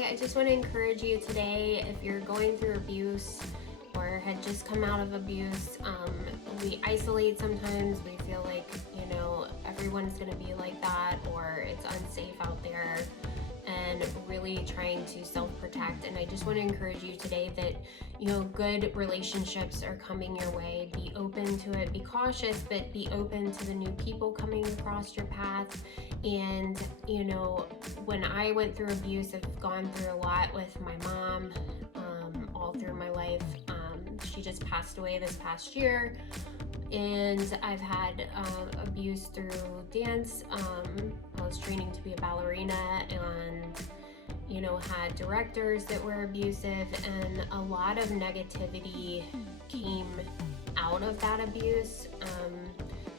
Hi, I just want to encourage you today if you're going through abuse or had just come out of abuse. We isolate sometimes. We feel like, everyone's going to be like that or it's unsafe out there, and really trying to self-protect. And I just want to encourage you today that, good relationships are coming your way. Be open to it. Be cautious, but be open to the new people coming across your path. And, when I went through abuse, I've gone through a lot with my mom all through my life. She just passed away this past year. And I've had abuse through dance. I was training to be a ballerina and, had directors that were abusive, and a lot of negativity came out of that abuse.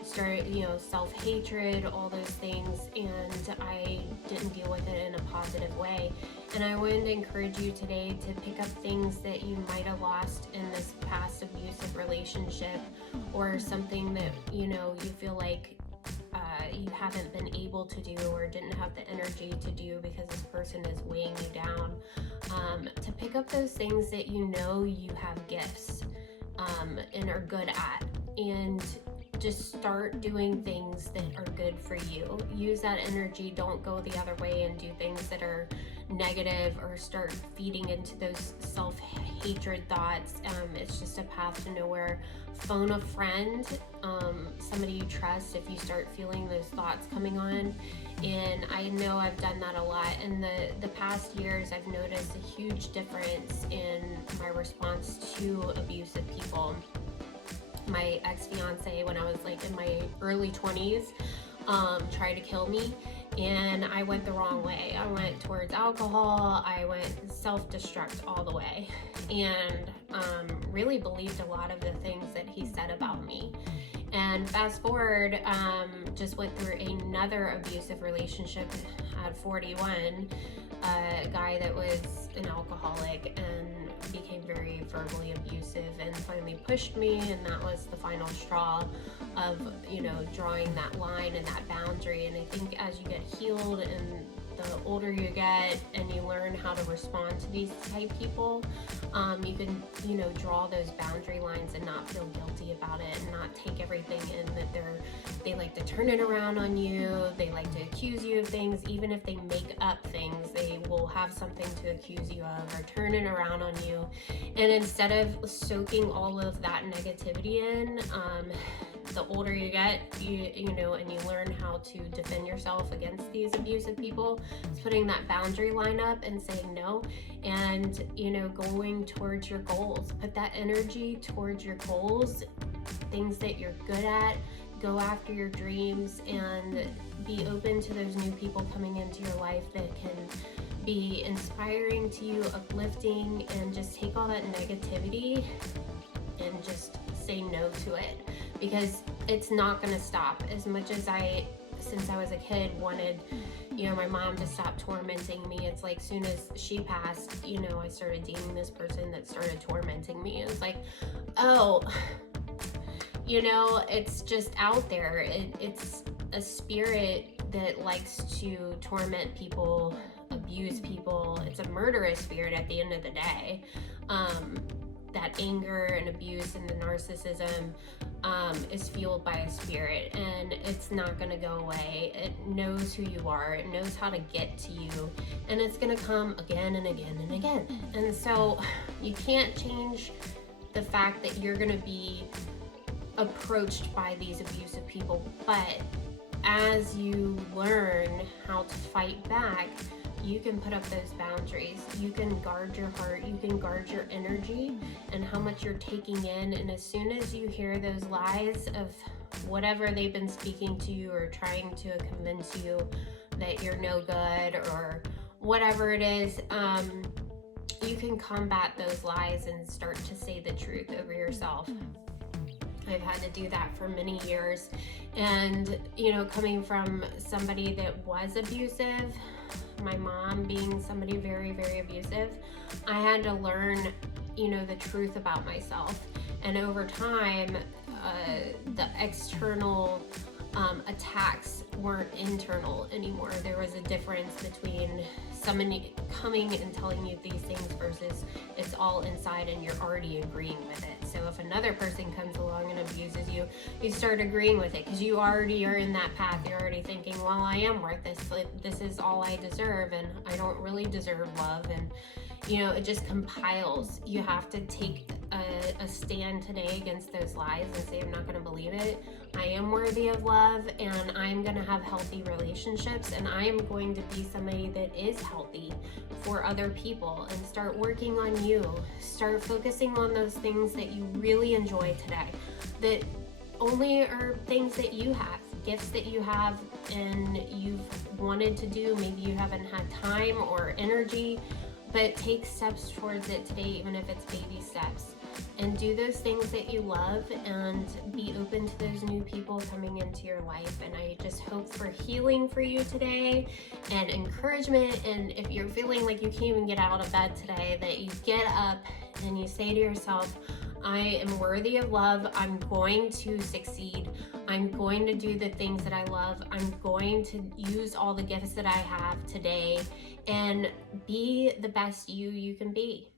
Started, self-hatred, all those things, and I didn't deal with it in a positive way. And I wanted to encourage you today to pick up things that you might have lost in this past abusive relationship, or something that, you feel like you haven't been able to do or didn't have the energy to do because this person is weighing you down. To pick up those things that you have gifts and are good at, and just start doing things that are good for you. Use that energy. Don't go the other way and do things that are negative or start feeding into those self-hatred thoughts. It's just a path to nowhere. Phone a friend, somebody you trust, if you start feeling those thoughts coming on. And I know I've done that a lot. In the past years, I've noticed a huge difference in my response to abusive people. My ex-fiance, when I was like in my early 20s, tried to kill me, and I went the wrong way. I went towards alcohol. I went self-destruct all the way, and really believed a lot of the things that he said about me. And fast forward, just went through another abusive relationship at 41, a guy that was an alcoholic and became very verbally abusive and finally pushed me, and that was the final straw of, drawing that line and that boundary. And I think as you get healed and the older you get and you learn how to respond to these type people, you can, draw those boundary lines and not feel guilty about it, and not take everything in that they like to turn it around on you. They like to accuse you of things. Even if they make up things, they will have something to accuse you of or turn it around on you. And instead of soaking all of that negativity in, the older you get, and you learn how to defend yourself against these abusive people, it's putting that boundary line up and saying no, and going towards your goals. Put that energy towards your goals, things that you're good at. Go after your dreams, and be open to those new people coming into your life that can be inspiring to you, uplifting, and just take all that negativity and just say no to it, because it's not going to stop. As much as since I was a kid, wanted, my mom to stop tormenting me. It's like soon as she passed, I started dating this person that started tormenting me. It was like, oh, it's just out there. It's a spirit that likes to torment people, abuse people. It's a murderous spirit at the end of the day. That anger and abuse and the narcissism is fueled by a spirit, and it's not going to go away. It knows who you are. It knows how to get to you, and it's going to come again and again and again. And so you can't change the fact that you're going to be approached by these abusive people, but as you learn how to fight back, you can put up those boundaries. You can guard your heart. You can guard your energy and how much you're taking in. And as soon as you hear those lies of whatever they've been speaking to you or trying to convince you that you're no good or whatever it is, you can combat those lies and start to say the truth over yourself. I've had to do that for many years. And, coming from somebody that was abusive, my mom being somebody very, very abusive, I had to learn, the truth about myself. And over time, the external attacks weren't internal anymore. There was a difference between somebody coming and telling you these things versus it's all inside and you're already agreeing with it. So if another person comes along and abuses you, you start agreeing with it because you already are in that path. You're already thinking, well, I am worth this. Like, this is all I deserve, and I don't really deserve love. And it just compiles. You have to take a stand today against those lies and say, I'm not going to believe it. I am worthy of love, and I'm going to have healthy relationships, and I am going to be somebody that is healthy for other people, and start working on you. Start focusing on those things that you really enjoy today, that only are things that you have, gifts that you have and you've wanted to do. Maybe you haven't had time or energy, but take steps towards it today, even if it's baby steps. And do those things that you love and be open to those new people coming into your life. And I just hope for healing for you today and encouragement. And if you're feeling like you can't even get out of bed today, that you get up and you say to yourself, I am worthy of love. I'm going to succeed. I'm going to do the things that I love. I'm going to use all the gifts that I have today and be the best you can be.